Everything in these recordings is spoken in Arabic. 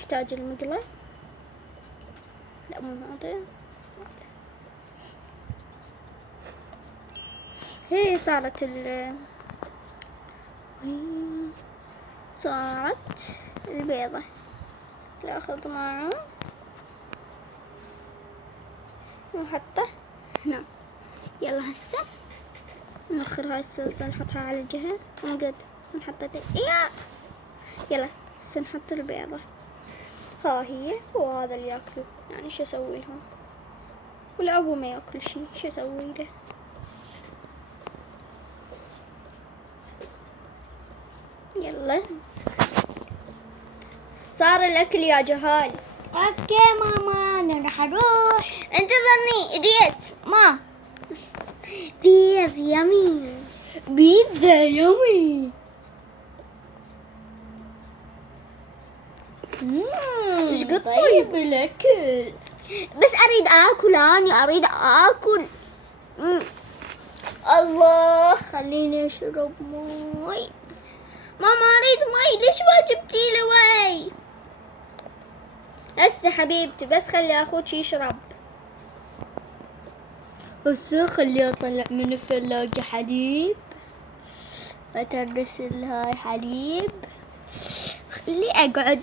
نحتاج المقلة. لا مو هذا. هي صارت البيضة. ناخذ معه ونحطه هنا. يلا هسه نأخر هاي الصلصة نحطها على الجهة ونقعد نحط يلا هسه نحط البيضة. ها هي وهذا اللي ياكلوا، يعني شو اسوي لهم؟ ولا ابو ما ياكل شي، شو اسوي له؟ يلا صار الاكل يا جهال. اوكي ماما انا راح اروح. انتظرني اجيت. ما بيض يمي. بيتزا يومي. ايش قد طيب الاكل. بس اريد اكل، انا اريد اكل. الله خليني اشرب ماي. ماما اريد ماي، ليش ما جبتي لي ماي؟ هسه حبيبتي بس خلي اخوك يشرب. هسه خليه اطلع من الثلاجة حليب، اترسل هاي حليب، خليه اقعد.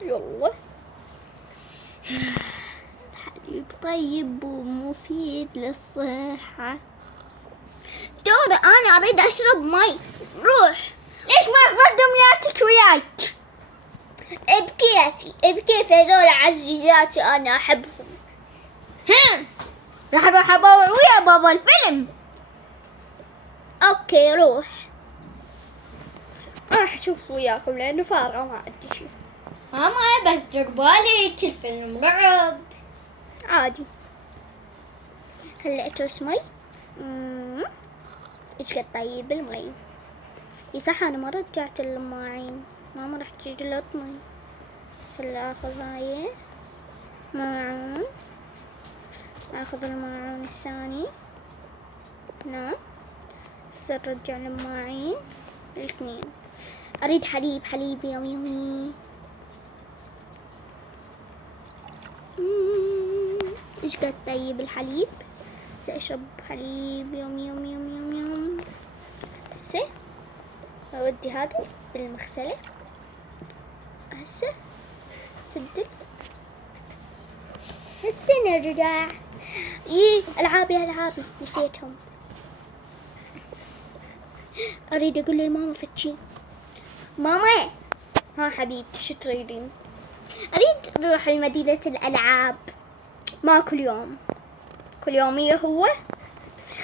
يلا حليب طيب ومفيد للصحة. دوري انا اريد اشرب ماي. روح. ليش ما اخذ دمياتك وياك؟ بكيفي هذول عزيزاتي انا احبهم. راح اروح ابوع ويا بابا الفيلم. اوكي روح. راح اشوف وياكم لانه فارغة ما عندي شيء. ماما بس دربالك الفيلم رعب. عادي. هلا اترس مي. ايش قد طيب المي. اي صح انا ما رجعت الماعين، ماما راح تجلطني. هلا اخذ هاي ماعون، اخذ الماعون الثاني. نعم هسه نرجع الماعين الاثنين. اريد حليب يومي يومي. ايش قد طيب الحليب. هسه اشرب حليب يوم. هسه اودي هذا بالمغسلة. هسه سدل. هسه نرجع. العابي نسيتهم. اريد اقول لماما فتشي. ماما ها حبيبتي شو تريدين؟ اريد نروح لمدينة الالعاب. ما كل يومية هو.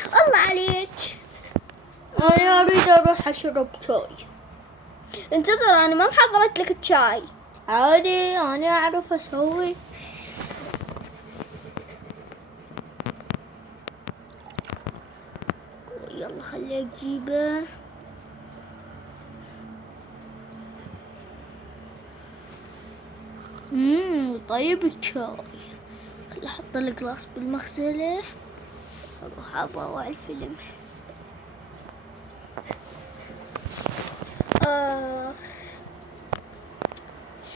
الله عليك. انا اريد اروح اشرب شاي. انتظر انا ما محضرت لك الشاي. عادي انا اعرف اسوي. يلا خلي اجيبه. طيب الشاي. خلي احط الجلاس بالمغسلة. اروح ابوع الفيلم.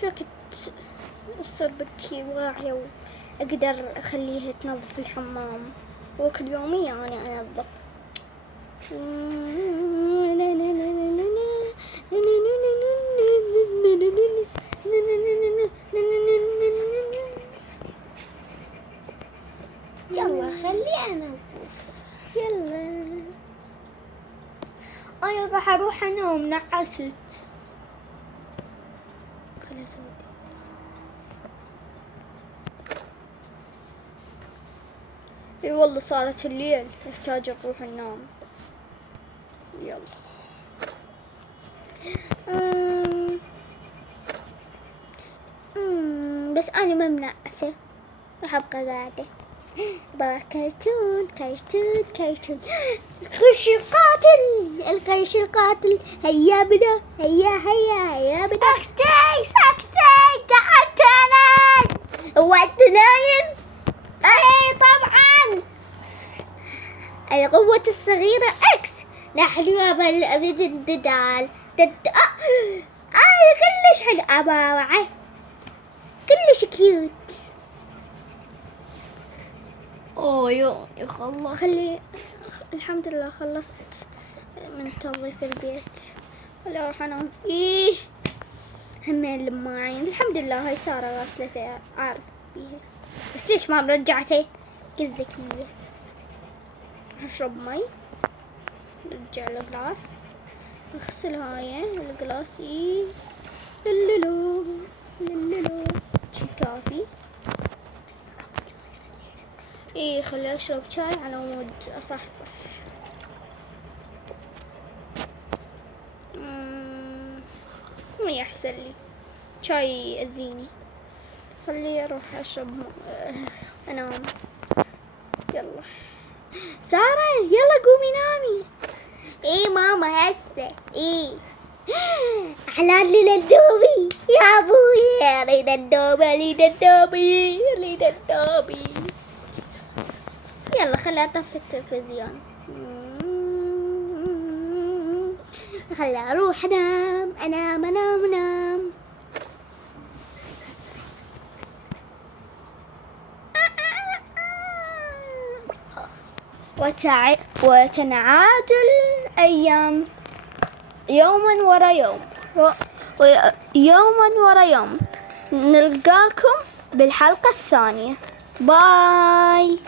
شو كنت صربتي واعية واقدر اخليها تنظف الحمام وكل يومية انا انظف. يلا خلي انا انظف. يلا انا راح اروح انام نعست. خليني اسوي. اي والله صارت الليل نحتاج نروح ننام. يلا بس انا ما منعسة، راح ابقى قاعدة بقى كرتون. القرش القاتل هيا بنا هيا بنا. سكتي قعدت انام. هو انت نايم؟ ايه طبعا. القوة الصغيرة اكس نحن بالابد الدال. كلش حلو أباوعه، كلش كيوت. اوه يو يخلص. خلي الحمد لله خلصت من تنظيف البيت. هلا راح انام. همين الماعين الحمد لله هاي سارة غسلتها عارف بيها، بس ليش ما رجعتها؟ كل ذكية. اشرب مي، رجع الغلاس، اغسل هاي الغلاس. لللو لللو شي كافي. خلي اشرب شاي على مود اصحصح. ما يحسن لي شاي يأذيني. خلي اروح اشرب انام. يلا سارة يلا قومي نامي. ماما هسه احلال لي للدوبي يا ابوي. اريد النوم اريد النوم اريد النوم. يلا خلي اطفي التلفزيون. خلي اروح انام انام انام انام. وتنعاد الأيام يوما ورا يوم، يوما ورا يوم. نلقاكم بالحلقة الثانية. باي.